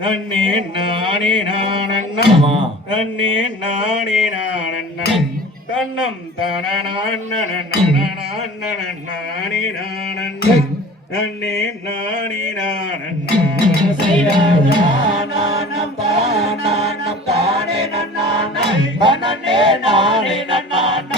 நன்னே நானே நானண்ணா நன்னே நானே நானண்ணா தன்னம் தனநானே நானண்ணா நன்னே நானே நானண்ணா நானம் தானம் தானே நன்னானே நானே நன்னான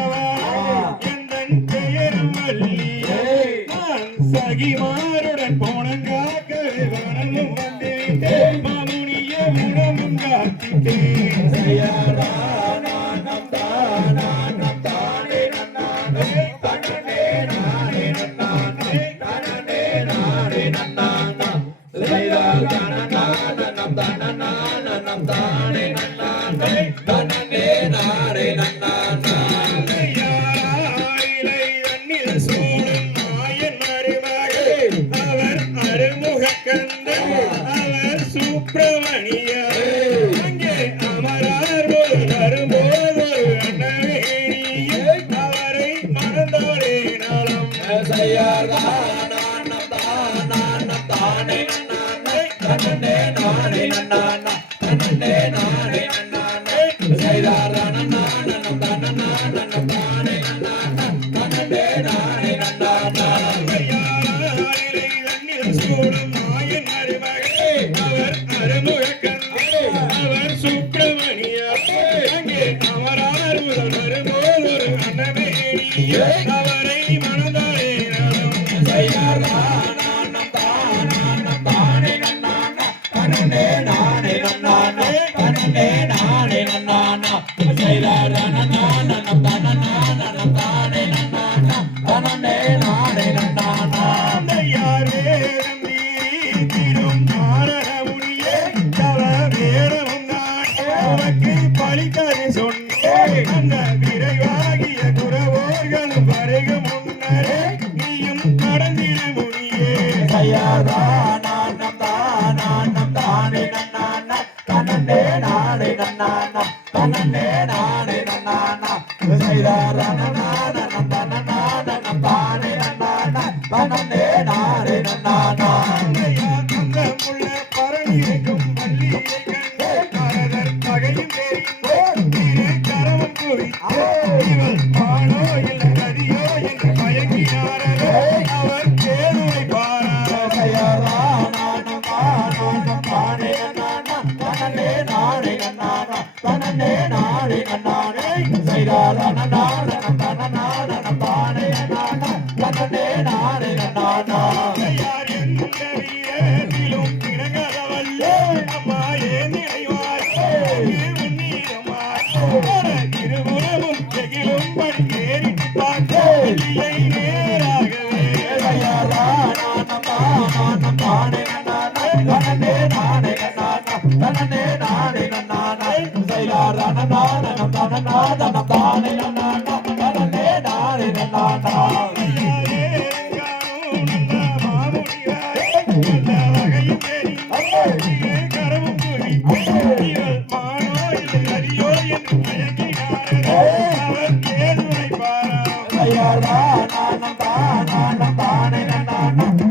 போனங்காக்க வனமும் வந்தேன். மாமுனிய முனமும் நானே நன்னா கண்ணுக்கு பழிக்காது சொன்னே நானே நானே நானே நானே செய்தார் அண்ணா தனனே நானே நன்னானே சைலார் தனனான நன்னானா தனதானே நன்னானா தனனே நானே நன்னானா Thank you.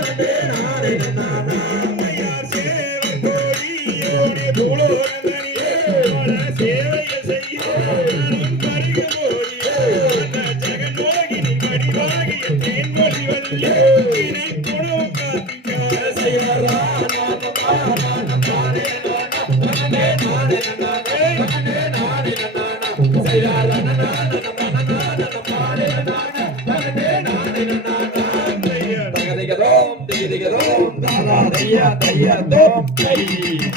я, да я, дом, да и.